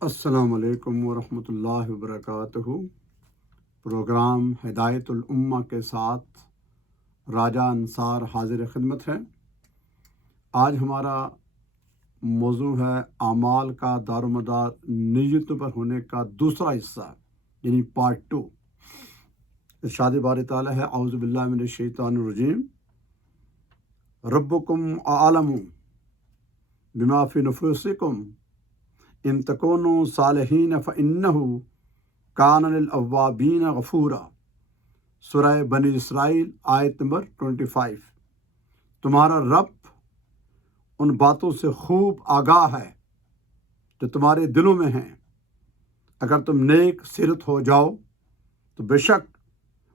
السلام علیکم ورحمۃ اللہ وبرکاتہ۔ پروگرام ہدایت الامہ کے ساتھ راجہ انصار حاضر خدمت ہے۔ آج ہمارا موضوع ہے اعمال کا دار و مدار نیت پر ہونے کا دوسرا حصہ، یعنی پارٹ 2۔ ارشاد باری تعالیٰ ہے، اعوذ باللہ من الشیطان الرجیم، ربکم اعلم بما فی نفوسکم ان تکونوا صالحین فإنہ کان للأوابین غفورا۔ سورہ بنی اسرائیل آیت نمبر 25۔ تمہارا رب ان باتوں سے خوب آگاہ ہے جو تمہارے دلوں میں ہیں۔ اگر تم نیک سیرت ہو جاؤ تو بے شک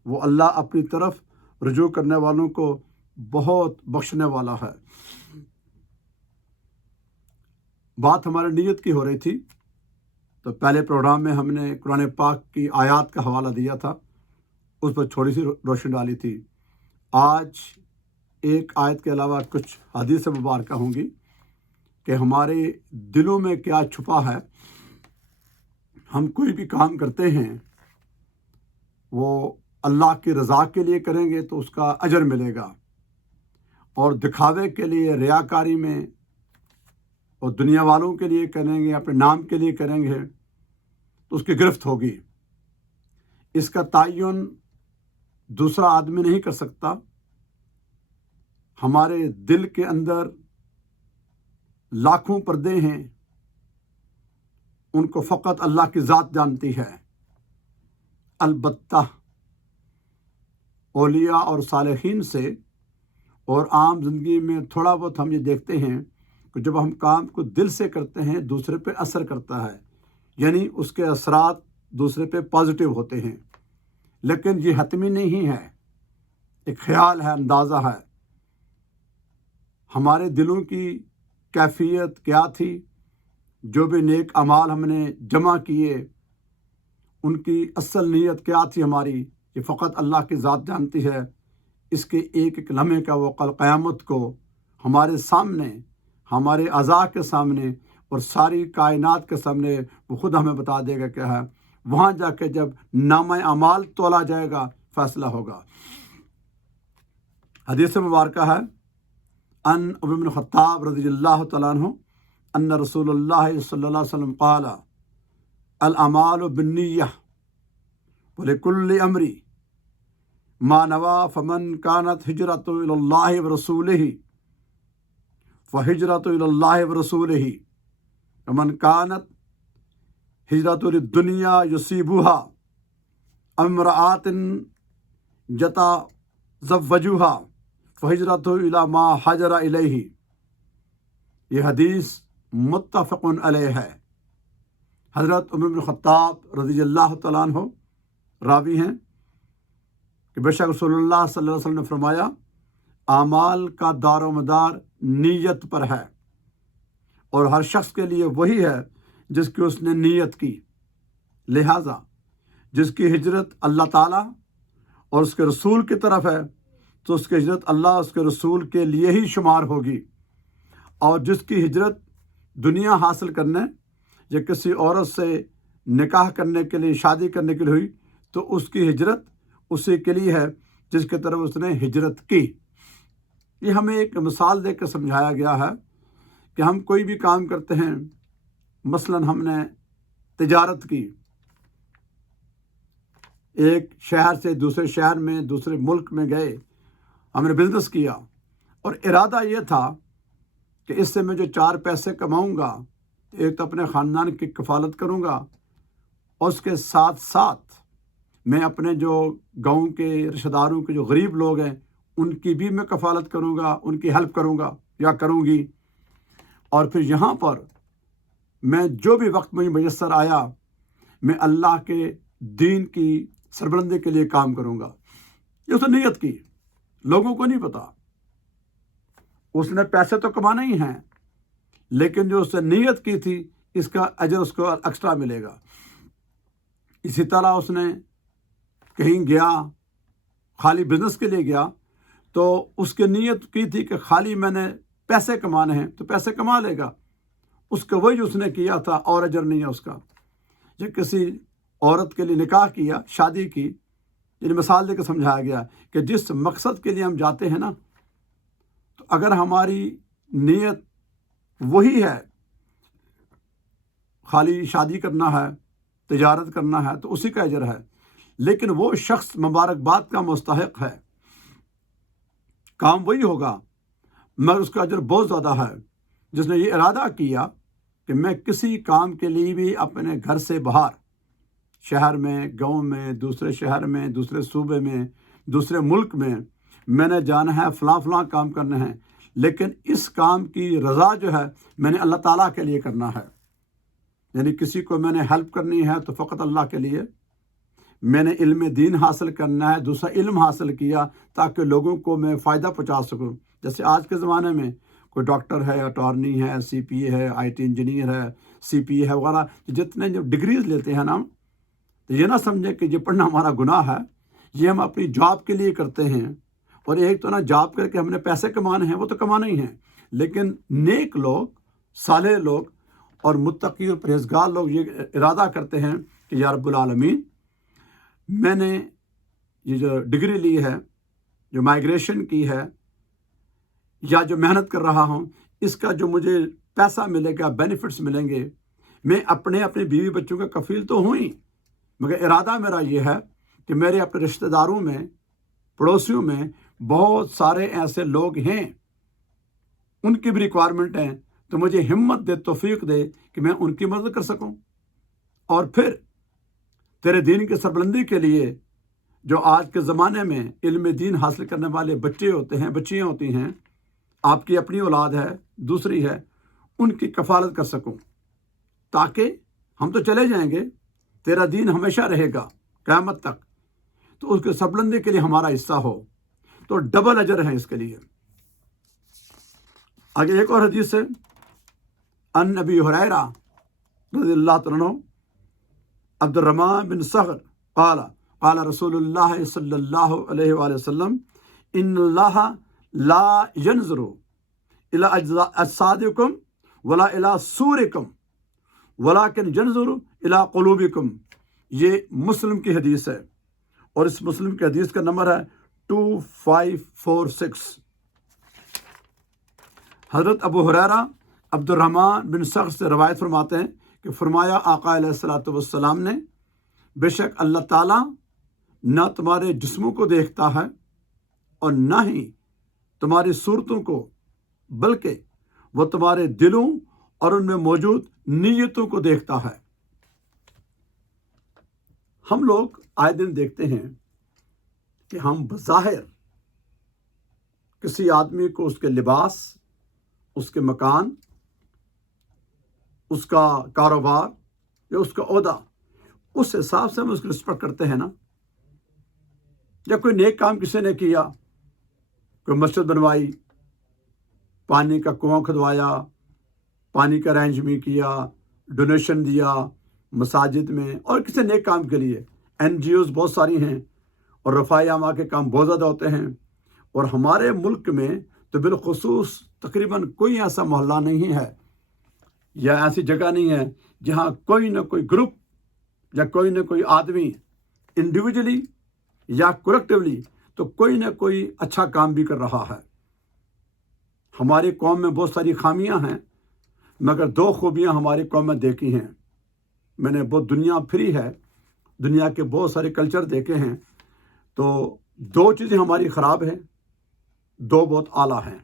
وہ اللہ اپنی طرف رجوع کرنے والوں کو بہت بخشنے والا ہے۔ بات ہمارے نیت کی ہو رہی تھی، تو پہلے پروگرام میں ہم نے قرآن پاک کی آیات کا حوالہ دیا تھا، اس پر تھوڑی سی روشنی ڈالی تھی۔ آج ایک آیت کے علاوہ کچھ حدیث مبارکہ ہوں گی کہ ہمارے دلوں میں کیا چھپا ہے۔ ہم کوئی بھی کام کرتے ہیں وہ اللہ کی رضا کے لیے کریں گے تو اس کا اجر ملے گا، اور دکھاوے کے لیے، ریاکاری میں اور دنیا والوں کے لیے کریں گے، اپنے نام کے لیے کریں گے تو اس کی گرفت ہوگی۔ اس کا تعین دوسرا آدمی نہیں کر سکتا۔ ہمارے دل کے اندر لاکھوں پردے ہیں، ان کو فقط اللہ کی ذات جانتی ہے۔ البتہ اولیاء اور صالحین سے اور عام زندگی میں تھوڑا بہت ہم یہ دیکھتے ہیں کہ جب ہم کام کو دل سے کرتے ہیں دوسرے پہ اثر کرتا ہے، یعنی اس کے اثرات دوسرے پہ پازیٹیو ہوتے ہیں، لیکن یہ حتمی نہیں ہے، ایک خیال ہے، اندازہ ہے۔ ہمارے دلوں کی کیفیت کیا تھی، جو بھی نیک اعمال ہم نے جمع کیے، ان کی اصل نیت کیا تھی ہماری، یہ فقط اللہ کی ذات جانتی ہے۔ اس کے ایک ایک لمحے کا وہ کل قیامت کو ہمارے سامنے، ہمارے اعضاء کے سامنے اور ساری کائنات کے سامنے وہ خود ہمیں بتا دے گا کیا ہے۔ وہاں جا کے جب نامہ اعمال تولا جائے گا، فیصلہ ہوگا۔ حدیث مبارکہ ہے، ان عمر بن خطاب رضی اللہ تعالیٰ عنہ ان رسول اللہ صلی اللہ علیہ وسلم قال الاعمال بالنیہ ولکل امر ما نوى فمن كانت هجرته الى الله ورسوله فهجرته الى الله ورسوله ومن كانت هجرته للدنيا يصيبها امرأة يتزوجها فهجرته الى ما هاجر اليه۔ یہ حدیث متفق علیہ ہے۔ حضرت عمر بن خطاب رضی اللہ تعالیٰ عنہ راوی ہیں کہ بے شک رسول اللہ صلی اللہ علیہ وسلم نے فرمایا، اعمال کا دار و مدار نیت پر ہے، اور ہر شخص کے لیے وہی ہے جس کی اس نے نیت کی۔ لہٰذا جس کی ہجرت اللہ تعالیٰ اور اس کے رسول کی طرف ہے تو اس کی ہجرت اللہ، اس کے رسول کے لیے ہی شمار ہوگی، اور جس کی ہجرت دنیا حاصل کرنے یا کسی عورت سے نکاح کرنے کے لیے، شادی کرنے کے لیے ہوئی تو اس کی ہجرت اسی کے لیے ہے جس کی طرف اس نے ہجرت کی۔ یہ ہمیں ایک مثال دے کر سمجھایا گیا ہے کہ ہم کوئی بھی کام کرتے ہیں، مثلا ہم نے تجارت کی، ایک شہر سے دوسرے شہر میں، دوسرے ملک میں گئے، ہم نے بزنس کیا، اور ارادہ یہ تھا کہ اس سے میں جو 4 پیسے کماؤں گا، ایک تو اپنے خاندان کی کفالت کروں گا، اور اس کے ساتھ ساتھ میں اپنے جو گاؤں کے رشتہ داروں کے جو غریب لوگ ہیں ان کی بھی میں کفالت کروں گا، ان کی ہیلپ کروں گا یا کروں گی، اور پھر یہاں پر میں جو بھی وقت مجھے میسر آیا میں اللہ کے دین کی سربلندی کے لیے کام کروں گا۔ یہ اس نے نیت کی، لوگوں کو نہیں پتا، اس نے پیسے تو کمانا ہی ہیں، لیکن جو اس نے نیت کی تھی اس کا اجر اس کو ایکسٹرا ملے گا۔ اسی طرح اس نے کہیں گیا، خالی بزنس کے لیے گیا تو اس کی نیت کی تھی کہ خالی میں نے پیسے کمانے ہیں تو پیسے کما لے گا، اس کا وہی اس نے کیا تھا اور اجر نہیں ہے اس کا. یہ کسی عورت کے لیے نکاح کیا، شادی کی، یعنی مثال دے کے سمجھایا گیا کہ جس مقصد کے لیے ہم جاتے ہیں نا، تو اگر ہماری نیت وہی ہے، خالی شادی کرنا ہے، تجارت کرنا ہے، تو اسی کا اجر ہے. لیکن وہ شخص مبارکباد کا مستحق ہے، کام وہی ہوگا مگر اس کا اجر بہت زیادہ ہے، جس نے یہ ارادہ کیا کہ میں کسی کام کے لیے بھی اپنے گھر سے باہر، شہر میں، گاؤں میں، دوسرے شہر میں، دوسرے صوبے میں، دوسرے ملک میں نے جانا ہے، فلاں فلاں کام کرنے ہیں، لیکن اس کام کی رضا جو ہے میں نے اللہ تعالیٰ کے لیے کرنا ہے. یعنی کسی کو میں نے ہیلپ کرنی ہے تو فقط اللہ کے لیے. میں نے علم دین حاصل کرنا ہے، دوسرا علم حاصل کیا تاکہ لوگوں کو میں فائدہ پہنچا سکوں. جیسے آج کے زمانے میں کوئی ڈاکٹر ہے، اٹارنی ہے، سی پی اے ہے، آئی ٹی انجینئر ہے، سی پی اے ہے وغیرہ، جتنے جو ڈگریز لیتے ہیں نا، تو یہ نہ سمجھے کہ یہ پڑھنا ہمارا گناہ ہے. یہ ہم اپنی جاب کے لیے کرتے ہیں. اور ایک تو نا جاب کر کے ہم نے پیسے کمانے ہیں، وہ تو کمانے ہی ہیں، لیکن نیک لوگ، صالح لوگ اور متقی اور پرہیزگار لوگ یہ ارادہ کرتے ہیں کہ یا رب العالمین، میں نے یہ جو ڈگری لی ہے، جو مائگریشن کی ہے، یا جو محنت کر رہا ہوں، اس کا جو مجھے پیسہ ملے گا، بینیفٹس ملیں گے، میں اپنے بیوی بچوں کا کفیل تو ہوں ہی، مگر ارادہ میرا یہ ہے کہ میرے اپنے رشتہ داروں میں، پڑوسیوں میں بہت سارے ایسے لوگ ہیں، ان کی بھی ریکوائرمنٹ ہیں، تو مجھے ہمت دے، توفیق دے کہ میں ان کی مدد کر سکوں. اور پھر تیرے دین کی سربلندی کے لیے جو آج کے زمانے میں علم دین حاصل کرنے والے بچے ہوتے ہیں، بچیاں ہوتی ہیں، آپ کی اپنی اولاد ہے، دوسری ہے، ان کی کفالت کر سکوں، تاکہ ہم تو چلے جائیں گے، تیرا دین ہمیشہ رہے گا قیامت تک، تو اس کے سربلندی کے لیے ہمارا حصہ ہو، تو ڈبل اجر ہے اس کے لیے. آگے ایک اور حدیث ہے، ان ابی ہریرہ رضی اللہ عنہ عبد الرحمن بن صخر قال قال رسول اللہ صلی اللہ علیہ وآلہ وسلم ان اللہ لا ينظر الى اجسادکم ولا الى صورکم ولكن ينظر الى قلوبکم. یہ مسلم کی حدیث ہے، اور اس مسلم کی حدیث کا نمبر ہے 2546. حضرت ابو ہریرہ عبد الرحمن بن صخر سے روایت فرماتے ہیں کہ فرمایا آقا علیہ الصلوۃ والسلام نے، بے شک اللہ تعالیٰ نہ تمہارے جسموں کو دیکھتا ہے اور نہ ہی تمہاری صورتوں کو، بلکہ وہ تمہارے دلوں اور ان میں موجود نیتوں کو دیکھتا ہے. ہم لوگ آئے دن دیکھتے ہیں کہ ہم بظاہر کسی آدمی کو اس کے لباس، اس کے مکان، اس کا کاروبار یا اس کا عہدہ، اس حساب سے ہم اس کی رسپیکٹ کرتے ہیں نا. یا کوئی نیک کام کسی نے کیا، کوئی مسجد بنوائی، پانی کا کنواں کھدوایا، پانی کا ارینجمنٹ کیا، ڈونیشن دیا مساجد میں، اور کسی نیک کام کے لیے. این جی اوز بہت ساری ہیں، اور رفاہی عامہ کے کام بہت زیادہ ہوتے ہیں. اور ہمارے ملک میں تو بالخصوص تقریباً کوئی ایسا محلہ نہیں ہے یا ایسی جگہ نہیں ہے جہاں کوئی نہ کوئی گروپ یا کوئی نہ کوئی آدمی انڈیویجلی یا کولیکٹیولی تو کوئی نہ کوئی اچھا کام بھی کر رہا ہے. ہماری قوم میں بہت ساری خامیاں ہیں، مگر دو خوبیاں ہماری قوم میں دیکھی ہیں. میں نے بہت دنیا پھری ہے، دنیا کے بہت سارے کلچر دیکھے ہیں، تو دو چیزیں ہماری خراب ہیں، دو بہت اعلیٰ ہیں.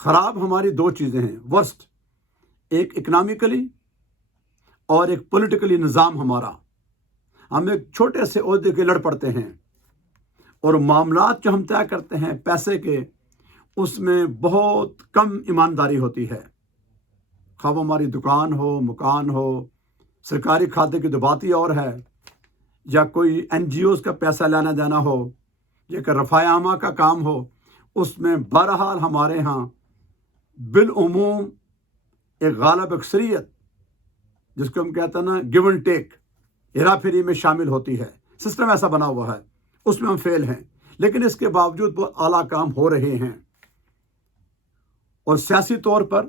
خراب ہماری دو چیزیں ہیں، ورسٹ، ایک اکنامکلی اور ایک پولیٹیکلی نظام ہمارا. ہم ایک چھوٹے سے عہدے کے لڑ پڑتے ہیں، اور معاملات جو ہم طے کرتے ہیں پیسے کے، اس میں بہت کم ایمانداری ہوتی ہے. خواہ ہماری دکان ہو، مکان ہو، سرکاری کھاتے کی تو بات ہی اور ہے، یا کوئی این جی اوز کا پیسہ لینا دینا ہو، یا کہ رفاہ عامہ کا کام ہو، اس میں بہرحال ہمارے ہاں بالعموم ایک غالب اکثریت، جس کو ہم کہتے ہیں نا گیو اینڈ ٹیک، ہیرا پھیری میں شامل ہوتی ہے. سسٹم ایسا بنا ہوا ہے، اس میں ہم فیل ہیں، لیکن اس کے باوجود بہت اعلیٰ کام ہو رہے ہیں. اور سیاسی طور پر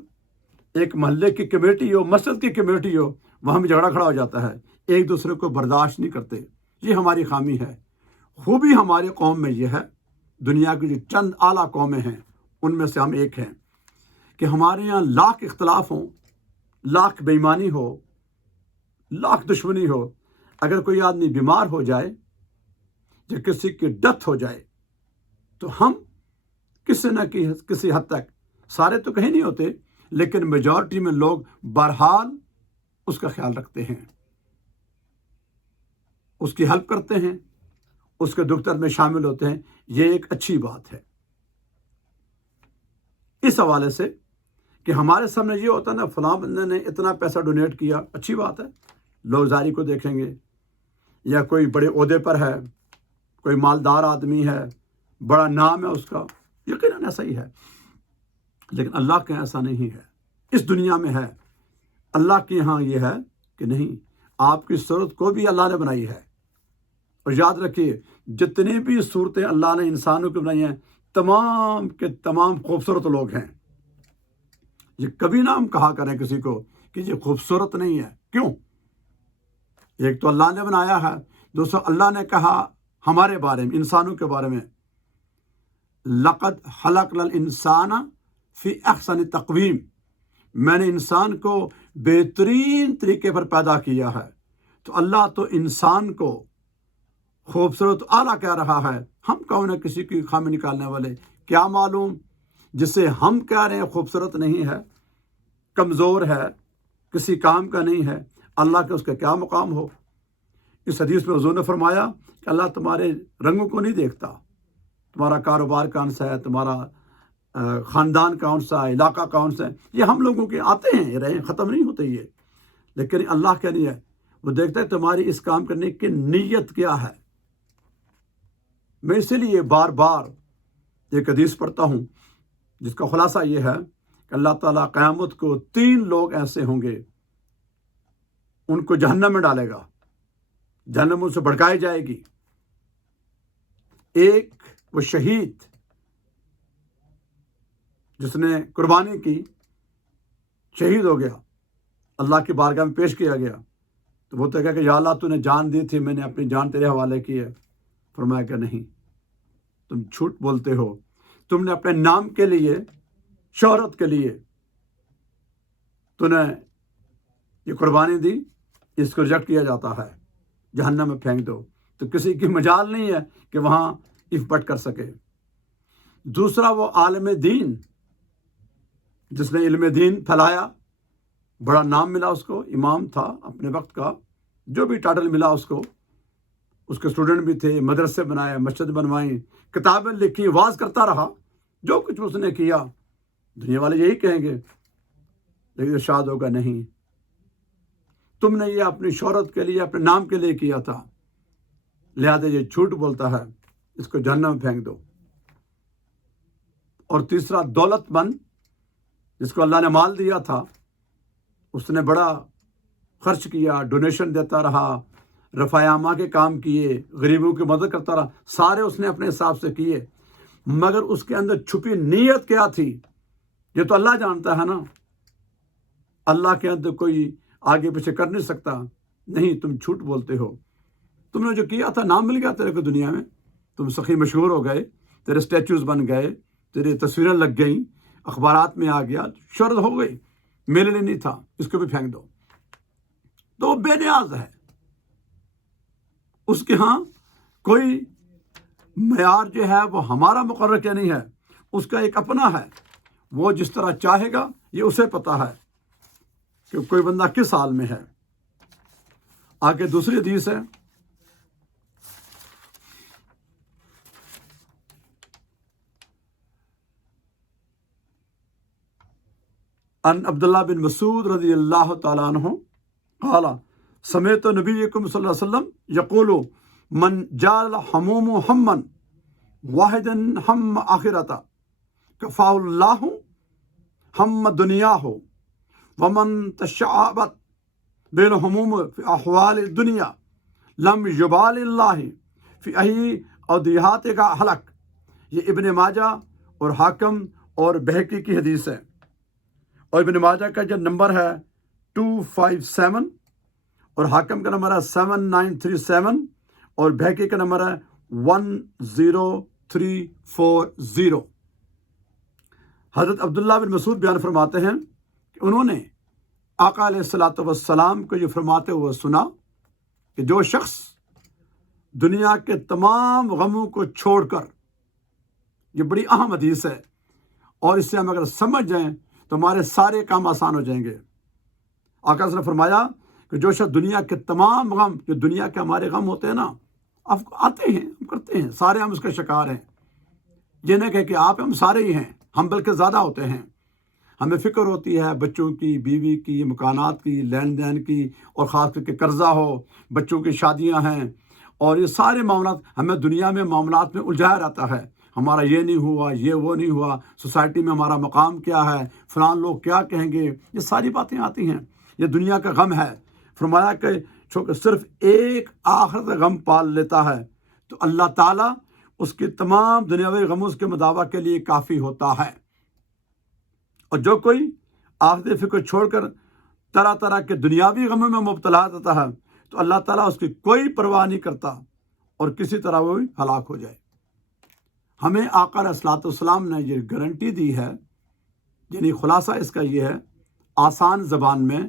ایک محلے کی کمیٹی ہو، مسجد کی کمیٹی ہو، وہاں بھی جھگڑا کھڑا ہو جاتا ہے، ایک دوسرے کو برداشت نہیں کرتے۔ یہ ہماری خامی ہے۔ خوبی ہماری قوم میں یہ ہے، دنیا کی جو چند اعلیٰ قومیں ہیں ان میں سے ہم ایک ہیں، کہ ہمارے یہاں لاکھ اختلاف ہوں، لاکھ بے ایمانی ہو، لاکھ دشمنی ہو، اگر کوئی آدمی بیمار ہو جائے یا کسی کی ڈیتھ ہو جائے تو ہم کسی نہ کسی حد تک، سارے تو کہیں نہیں ہوتے لیکن میجورٹی میں لوگ بہرحال اس کا خیال رکھتے ہیں، اس کی ہیلپ کرتے ہیں، اس کے دکھ درد میں شامل ہوتے ہیں۔ یہ ایک اچھی بات ہے۔ اس حوالے سے کہ ہمارے سامنے یہ ہوتا ہے نا، فلاں بندے نے اتنا پیسہ ڈونیٹ کیا، اچھی بات ہے، لوگ زاری کو دیکھیں گے، یا کوئی بڑے عہدے پر ہے، کوئی مالدار آدمی ہے، بڑا نام ہے اس کا، یقیناً ایسا ہی ہے، لیکن اللہ کے ایسا نہیں ہے۔ اس دنیا میں ہے، اللہ کے یہاں یہ ہے کہ نہیں، آپ کی صورت کو بھی اللہ نے بنائی ہے، اور یاد رکھیے جتنی بھی صورتیں اللہ نے انسانوں کی بنائی ہیں تمام کے تمام خوبصورت لوگ ہیں۔ یہ کبھی نہ ہم کہا کریں کسی کو کہ یہ خوبصورت نہیں ہے، کیوں؟ ایک تو اللہ نے بنایا ہے، دوسرا اللہ نے کہا ہمارے بارے میں، انسانوں کے بارے میں، لقد خلقنا الانسان فی احسن تقویم، میں نے انسان کو بہترین طریقے پر پیدا کیا ہے۔ تو اللہ تو انسان کو خوبصورت اعلیٰ کہہ رہا ہے، ہم کون ہے کسی کی خامی نکالنے والے؟ کیا معلوم جسے ہم کہہ رہے ہیں خوبصورت نہیں ہے، کمزور ہے، کسی کام کا نہیں ہے، اللہ کے اس کا کیا مقام ہو؟ اس حدیث میں حضور نے فرمایا کہ اللہ تمہارے رنگوں کو نہیں دیکھتا، تمہارا کاروبار کون سا ہے، تمہارا خاندان کون سا ہے، علاقہ کون سا ہے، یہ ہم لوگوں کے آتے ہیں، یہ رہے، ختم نہیں ہوتے یہ، لیکن اللہ کیا نہیں ہے، وہ دیکھتا ہے تمہاری اس کام کرنے کی نیت کیا ہے۔ میں اسی لیے بار بار ایک حدیث پڑھتا ہوں جس کا خلاصہ یہ ہے کہ اللہ تعالیٰ قیامت کو 3 لوگ ایسے ہوں گے، ان کو جہنم میں ڈالے گا، جہنم ان سے بھڑکائی جائے گی۔ ایک وہ شہید جس نے قربانی کی، شہید ہو گیا، اللہ کی بارگاہ میں پیش کیا گیا، تو وہ تو کہا کہ یا اللہ تو نے جان دی تھی، میں نے اپنی جان تیرے حوالے کی ہے۔ فرمایا کہ نہیں، تم جھوٹ بولتے ہو، تم نے اپنے نام کے لیے، شہرت کے لیے تو نے یہ قربانی دی، اس کو ریجیکٹ کیا جاتا ہے، جہنم میں پھینک دو، تو کسی کی مجال نہیں ہے کہ وہاں اف بٹ کر سکے۔ دوسرا وہ عالم دین جس نے علم دین پھیلایا، بڑا نام ملا اس کو، امام تھا اپنے وقت کا، جو بھی ٹائٹل ملا اس کو، اس کے اسٹوڈنٹ بھی تھے، مدرسے بنائے، مسجد بنوائیں، کتابیں لکھی، واز کرتا رہا، جو کچھ اس نے کیا دنیا والے یہی کہیں گے، لیکن ارشاد ہوگا نہیں، تم نے یہ اپنی شہرت کے لیے، اپنے نام کے لیے کیا تھا، لہذا یہ جھوٹ بولتا ہے، اس کو جہنم میں پھینک دو۔ اور تیسرا دولت مند جس کو اللہ نے مال دیا تھا، اس نے بڑا خرچ کیا، ڈونیشن دیتا رہا، رفع عامہ کے کام کیے، غریبوں کی مدد کرتا رہا، سارے اس نے اپنے حساب سے کیے، مگر اس کے اندر چھپی نیت کیا تھی یہ تو اللہ جانتا ہے نا۔ اللہ کے اندر کوئی آگے پیچھے کر نہیں سکتا۔ نہیں، تم جھوٹ بولتے ہو، تم نے جو کیا تھا نام مل گیا تیرے کو دنیا میں، تم سخی مشہور ہو گئے، تیرے اسٹیچوز بن گئے، تیری تصویریں لگ گئیں، اخبارات میں آ گیا، شہرت ہو گئی، میرے لیے نہیں تھا، اس کو بھی پھینک دو۔ تو وہ بے نیاز ہے، اس کے ہاں کوئی معیار جو ہے وہ ہمارا مقرر کیا نہیں ہے، اس کا ایک اپنا ہے، وہ جس طرح چاہے گا، یہ اسے پتا ہے کہ کوئی بندہ کس حال میں ہے۔ آگے دوسری حدیث ہے، ان عبداللہ بن مسعود رضی اللہ تعالیٰ عنہ قال سمعت نبیکم صلی اللہ علیہ وسلم یقول من جعل حموم ہما واحدا ہم آخرتا کفاہ اللہ ہم دنیا ہو ومن تشعبت بین حموم فی احوال الدنیا لم یبال اللہ فی اہی اور دیہات کا حلق۔ یہ ابن ماجہ اور حاکم اور بہقی کی حدیث ہے۔ اور ابن ماجہ کا جو نمبر ہے 257 اور حاکم کا نمبر ہے 7937 اور بہقی کا نمبر ہے 10340۔ حضرت عبداللہ بن مسعود بیان فرماتے ہیں کہ انہوں نے آقا علیہ الصلاۃ والسلام کو یہ فرماتے ہوئے سنا کہ جو شخص دنیا کے تمام غموں کو چھوڑ کر، یہ بڑی اہم حدیث ہے اور اس سے ہم اگر سمجھ جائیں تو ہمارے سارے کام آسان ہو جائیں گے۔ آقا نے فرمایا کہ جو شخص دنیا کے تمام غم، جو دنیا کے ہمارے غم ہوتے ہیں نا، آپ آتے ہیں، ہم کرتے ہیں، سارے ہم اس کا شکار ہیں۔ یہ نہ کہ آپ ہم سارے ہی ہیں، ہم بلکہ زیادہ ہوتے ہیں۔ ہمیں فکر ہوتی ہے بچوں کی، بیوی کی، مکانات کی، لین دین کی، اور خاص کر کے قرضہ ہو، بچوں کی شادیاں ہیں، اور یہ سارے معاملات ہمیں دنیا میں معاملات میں الجھایا رہتا ہے۔ ہمارا یہ نہیں ہوا، یہ وہ نہیں ہوا، سوسائٹی میں ہمارا مقام کیا ہے، فلان لوگ کیا کہیں گے، یہ ساری باتیں آتی ہیں۔ یہ دنیا کا غم ہے۔ فرمایا کہ صرف ایک آخرت کا غم پال لیتا ہے تو اللہ تعالیٰ اس کی تمام دنیاوی غموں کے مداوع کے لیے کافی ہوتا ہے۔ اور جو کوئی آخرت فکر چھوڑ کر طرح طرح کے دنیاوی غموں میں مبتلا ہوتا ہے تو اللہ تعالیٰ اس کی کوئی پرواہ نہیں کرتا اور کسی طرح وہ ہلاک ہو جائے۔ ہمیں آقا علیہ الصلوۃ والسلام نے یہ گارنٹی دی ہے، یعنی خلاصہ اس کا یہ ہے آسان زبان میں،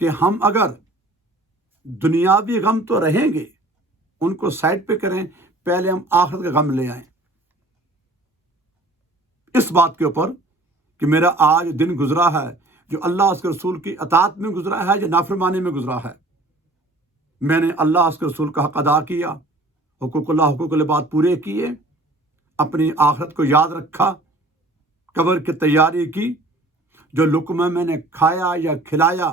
کہ ہم اگر دنیاوی غم تو رہیں گے، ان کو سائڈ پہ کریں، پہلے ہم آخرت کا غم لے آئیں۔ اس بات کے اوپر کہ میرا آج دن گزرا ہے جو اللہ اس کے رسول کی اطاعت میں گزرا ہے یا نافرمانی میں گزرا ہے، میں نے اللہ اس کے رسول کا حق ادا کیا، حقوق اللہ حقوق العباد پورے کیے، اپنی آخرت کو یاد رکھا، قبر کی تیاری کی، جو لقمہ میں نے کھایا یا کھلایا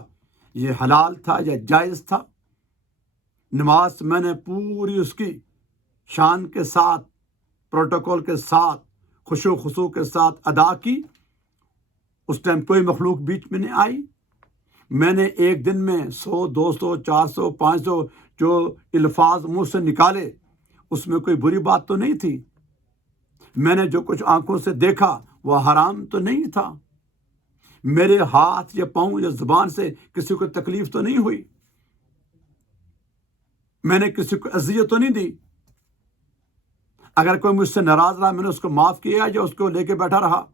یہ حلال تھا یا جائز تھا، نماز میں نے پوری اس کی شان کے ساتھ، پروٹوکول کے ساتھ، خشوع و خضوع کے ساتھ ادا کی، اس ٹائم کوئی مخلوق بیچ میں نہیں آئی، میں نے ایک دن میں 100 200 400 500 جو الفاظ منہ سے نکالے اس میں کوئی بری بات تو نہیں تھی، میں نے جو کچھ آنکھوں سے دیکھا وہ حرام تو نہیں تھا، میرے ہاتھ یا پاؤں یا زبان سے کسی کو تکلیف تو نہیں ہوئی، میں نے کسی کو اذیت تو نہیں دی، اگر کوئی مجھ سے ناراض رہا میں نے اس کو معاف کیا یا اس کو لے کے بیٹھا رہا؟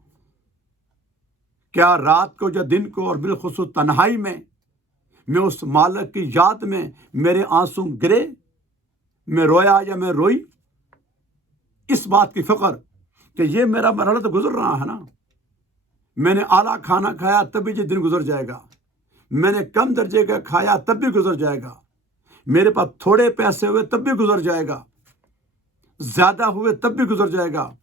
کیا رات کو یا دن کو اور بالخصوص تنہائی میں اس مالک کی یاد میں میرے آنسو گرے، میں رویا یا میں روئی؟ اس بات کی فکر کہ یہ میرا مرحلہ تو گزر رہا ہے نا، میں نے اعلیٰ کھانا کھایا تب بھی یہ دن گزر جائے گا، میں نے کم درجے کا کھایا تب بھی گزر جائے گا، میرے پاس تھوڑے پیسے ہوئے تب بھی گزر جائے گا، زیادہ ہوئے تب بھی گزر جائے گا،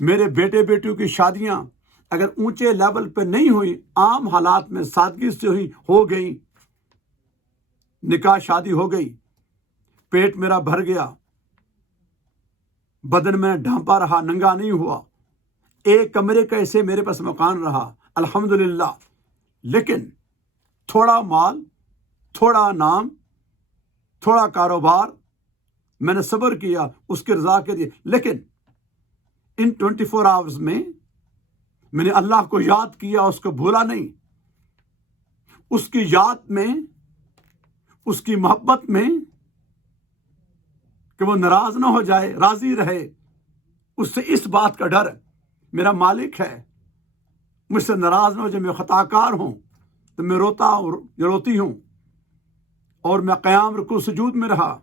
میرے بیٹے بیٹیوں کی شادیاں اگر اونچے لیول پہ نہیں ہوئی، عام حالات میں سادگی سے ہو گئی، نکاح شادی ہو گئی، پیٹ میرا بھر گیا، بدن میں ڈھانپا رہا، ننگا نہیں ہوا، ایک کمرے کا ایسے میرے پاس مکان رہا الحمدللہ، لیکن تھوڑا مال، تھوڑا نام، تھوڑا کاروبار، میں نے صبر کیا اس کی رضا کے لیے، لیکن ان 24 آورز میں میں نے اللہ کو یاد کیا، اس کو بھولا نہیں، اس کی یاد میں، اس کی محبت میں کہ وہ ناراض نہ ہو جائے، راضی رہے، اس سے اس بات کا ڈر، میرا مالک ہے، مجھ سے ناراض نہ ہو جائے، میں خطا کار ہوں تو میں روتی ہوں، اور میں قیام رکوع سجود میں رہا،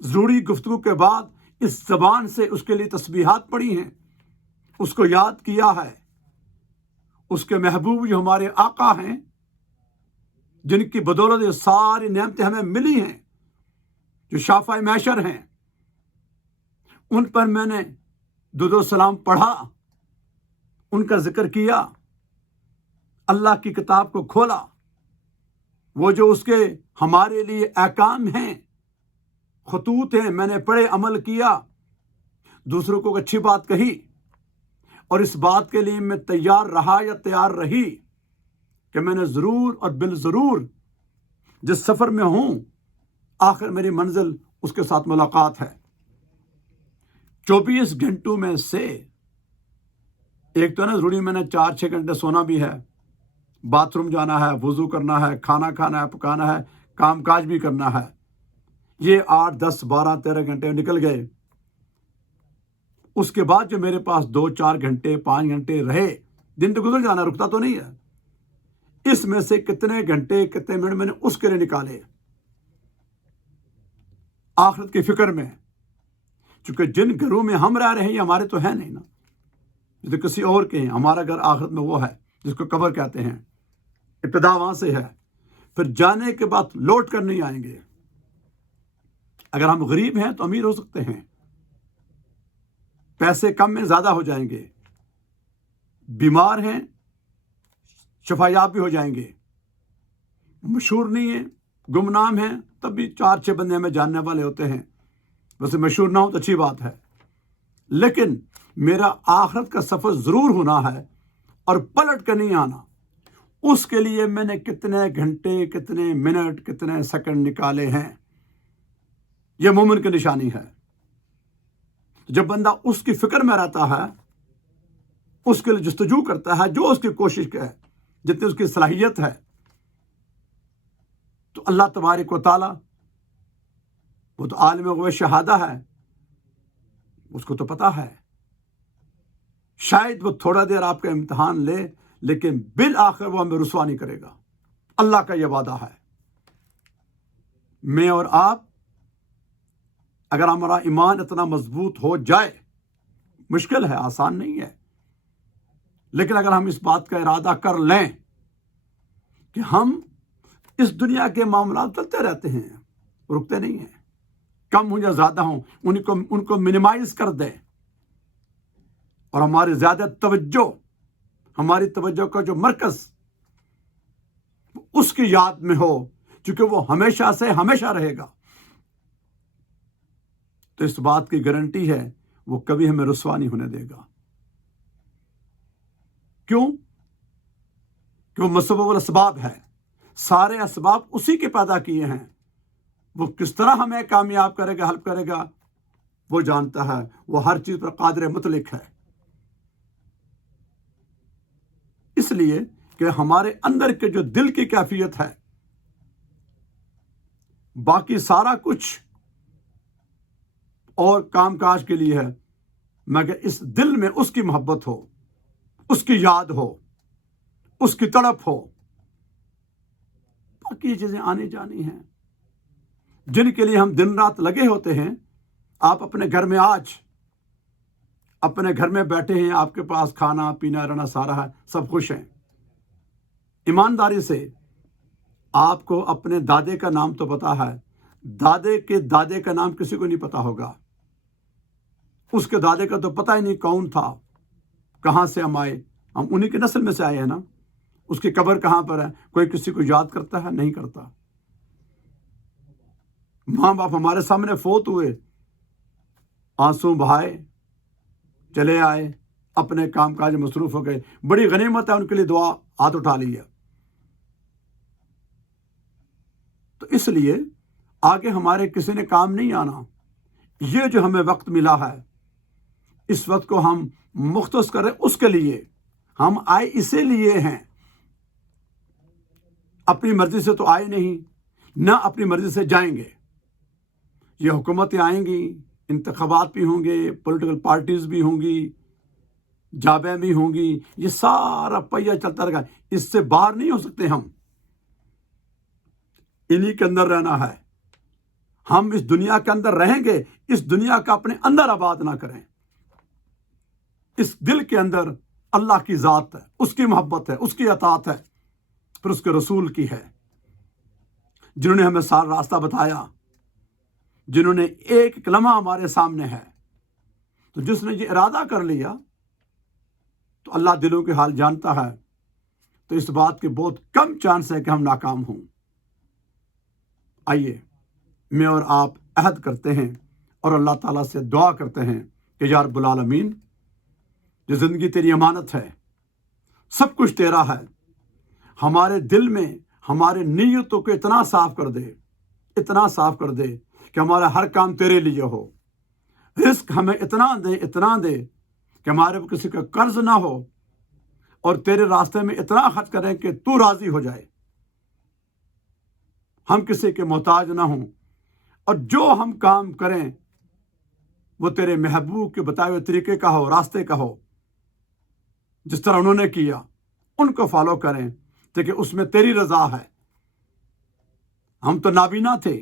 ضروری گفتگو کے بعد اس زبان سے اس کے لیے تسبیحات پڑھی ہیں، اس کو یاد کیا ہے، اس کے محبوب جو ہمارے آقا ہیں، جن کی بدولت یہ ساری نعمتیں ہمیں ملی ہیں، جو شافع معشر ہیں، ان پر میں نے درود و سلام پڑھا، ان کا ذکر کیا، اللہ کی کتاب کو کھولا، وہ جو اس کے ہمارے لیے احکام ہیں، خطوط ہیں، میں نے پڑھے، عمل کیا، دوسروں کو اچھی بات کہی، اور اس بات کے لیے میں تیار رہا یا تیار رہی کہ میں نے ضرور اور بالضرور جس سفر میں ہوں آخر میری منزل اس کے ساتھ ملاقات ہے۔ 24 گھنٹوں میں سے ایک تو نا ضروری میں نے 4-6 گھنٹے سونا بھی ہے، باتھ روم جانا ہے، وضو کرنا ہے، کھانا کھانا ہے، پکانا ہے، کام کاج بھی کرنا ہے. یہ 8 10 12 13 گھنٹے نکل گئے. اس کے بعد جو میرے پاس 2-4 گھنٹے 5 گھنٹے رہے، دن تو گزر جانا، رکتا تو نہیں ہے. اس میں سے کتنے گھنٹے کتنے منٹ میں نے اس کے لیے نکالے آخرت کی فکر میں. چونکہ جن گھروں میں ہم رہ رہے ہیں یہ ہمارے تو ہے نہیں نا، یہ تو کسی اور کے ہیں. ہمارا گھر آخرت میں وہ ہے جس کو قبر کہتے ہیں، ابتدا وہاں سے ہے. پھر جانے کے بعد لوٹ کر نہیں آئیں گے. اگر ہم غریب ہیں تو امیر ہو سکتے ہیں، پیسے کم میں زیادہ ہو جائیں گے، بیمار ہیں شفایاب بھی ہو جائیں گے، مشہور نہیں ہیں، گمنام ہیں، تب بھی 4-6 بندے ہمیں جاننے والے ہوتے ہیں. ویسے مشہور نہ ہو تو اچھی بات ہے، لیکن میرا آخرت کا سفر ضرور ہونا ہے اور پلٹ کر نہیں آنا. اس کے لیے میں نے کتنے گھنٹے کتنے منٹ کتنے سیکنڈ نکالے ہیں، یہ مومن کی نشانی ہے. جب بندہ اس کی فکر میں رہتا ہے، اس کے لیے جستجو کرتا ہے، جو اس کی کوشش ہے، جتنی اس کی صلاحیت ہے، تو اللہ تبارک و تعالی وہ تو عالم غیب شہادہ ہے، اس کو تو پتا ہے. شاید وہ تھوڑا دیر آپ کا امتحان لے، لیکن بالآخر وہ ہمیں رسوا نہیں کرے گا. اللہ کا یہ وعدہ ہے. میں اور آپ اگر ہمارا ایمان اتنا مضبوط ہو جائے، مشکل ہے، آسان نہیں ہے، لیکن اگر ہم اس بات کا ارادہ کر لیں کہ ہم اس دنیا کے معاملات چلتے رہتے ہیں، رکتے نہیں ہیں، کم ہوں یا زیادہ ہوں ان کو منیمائز کر دیں، اور ہماری زیادہ توجہ، ہماری توجہ کا جو مرکز اس کی یاد میں ہو، چونکہ وہ ہمیشہ سے ہمیشہ رہے گا، تو اس بات کی گارنٹی ہے وہ کبھی ہمیں رسوا نہیں ہونے دے گا. کیوں؟ کہ وہ مسبب الاسباب ہے. سارے اسباب اسی کے پیدا کیے ہیں. وہ کس طرح ہمیں کامیاب کرے گا، ہیلپ کرے گا، وہ جانتا ہے. وہ ہر چیز پر قادر مطلق ہے. اس لیے کہ ہمارے اندر کے جو دل کی کیفیت ہے، باقی سارا کچھ اور کام کاج کے لیے ہے، مگر اس دل میں اس کی محبت ہو، اس کی یاد ہو، اس کی تڑپ ہو، باقی چیزیں آنی جانی ہیں جن کے لیے ہم دن رات لگے ہوتے ہیں. آپ اپنے گھر میں آج اپنے گھر میں بیٹھے ہیں، آپ کے پاس کھانا پینا رہنا سارا ہے، سب خوش ہیں. ایمانداری سے آپ کو اپنے دادے کا نام تو پتا ہے، دادے کے دادے کا نام کسی کو نہیں پتا ہوگا. اس کے دادے کا تو پتہ ہی نہیں کون تھا، کہاں سے ہم آئے. ہم انہی کی نسل میں سے آئے ہیں نا. اس کی قبر کہاں پر ہے، کوئی کسی کو یاد کرتا ہے؟ نہیں کرتا. ماں باپ ہمارے سامنے فوت ہوئے، آنسو بہائے، چلے آئے، اپنے کام کاج میں مصروف ہو گئے. بڑی غنیمت ہے ان کے لیے دعا ہاتھ اٹھا لی ہے. تو اس لیے آگے ہمارے کسی نے کام نہیں آنا. یہ جو ہمیں وقت ملا ہے، اس وقت کو ہم مختص کریں اس کے لیے. ہم آئے اسی لیے ہیں، اپنی مرضی سے تو آئے نہیں، نہ اپنی مرضی سے جائیں گے. یہ حکومتیں آئیں گی، انتخابات بھی ہوں گے، پولیٹیکل پارٹیز بھی ہوں گی، جابیں بھی ہوں گی، یہ سارا پہیہ چلتا رہے گا. اس سے باہر نہیں ہو سکتے. ہم انہی کے اندر رہنا ہے. ہم اس دنیا کے اندر رہیں گے، اس دنیا کا اپنے اندر آباد نہ کریں. اس دل کے اندر اللہ کی ذات ہے، اس کی محبت ہے، اس کی اطاعت ہے، پھر اس کے رسول کی ہے، جنہوں نے ہمیں سارا راستہ بتایا، جنہوں نے ایک کلمہ ہمارے سامنے ہے. تو جس نے یہ ارادہ کر لیا، تو اللہ دلوں کے حال جانتا ہے. تو اس بات کے بہت کم چانس ہے کہ ہم ناکام ہوں. آئیے میں اور آپ عہد کرتے ہیں اور اللہ تعالیٰ سے دعا کرتے ہیں کہ یا رب العالمین، جو زندگی تیری امانت ہے، سب کچھ تیرا ہے، ہمارے دل میں ہمارے نیتوں کو اتنا صاف کر دے، اتنا صاف کر دے کہ ہمارا ہر کام تیرے لیے ہو. رزق ہمیں اتنا دے کہ ہمارے اوپر کسی کا قرض نہ ہو اور تیرے راستے میں اتنا خرچ کریں کہ تو راضی ہو جائے، ہم کسی کے محتاج نہ ہوں، اور جو ہم کام کریں وہ تیرے محبوب کے بتائے ہوئے طریقے کا ہو، راستے کا ہو، جس طرح انہوں نے کیا ان کو فالو کریں، تاکہ اس میں تیری رضا ہے۔ ہم تو نابینا تھے،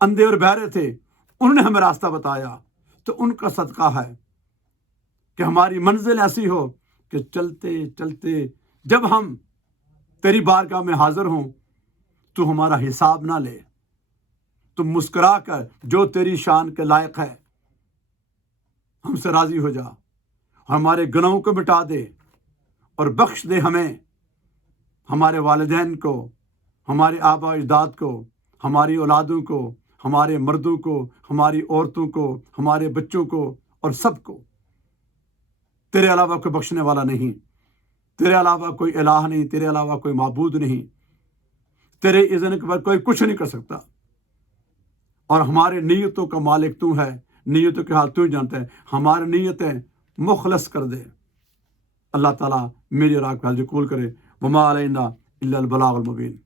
اندھے اور بہرے تھے، انہوں نے ہمیں راستہ بتایا، تو ان کا صدقہ ہے کہ ہماری منزل ایسی ہو کہ چلتے چلتے جب ہم تیری بارگاہ میں حاضر ہوں تو ہمارا حساب نہ لے، تم مسکرا کر جو تیری شان کے لائق ہے ہم سے راضی ہو جا، ہمارے گناہوں کو مٹا دے اور بخش دے ہمیں، ہمارے والدین کو، ہمارے آبا اجداد کو، ہماری اولادوں کو، ہمارے مردوں کو، ہماری عورتوں کو، ہمارے بچوں کو، اور سب کو۔ تیرے علاوہ کوئی بخشنے والا نہیں، تیرے علاوہ کوئی الہ نہیں، تیرے علاوہ کوئی معبود نہیں، تیرے اذن کے بعد کوئی کچھ نہیں کر سکتا، اور ہمارے نیتوں کا مالک تو ہے، نیتوں کے حال تو ہی جانتا ہے، ہماری نیتیں مخلص کر دے۔ اللہ تعالیٰ میری اور آپ کا حال قبول کرے۔ وما علینا الا البلاغ المبین۔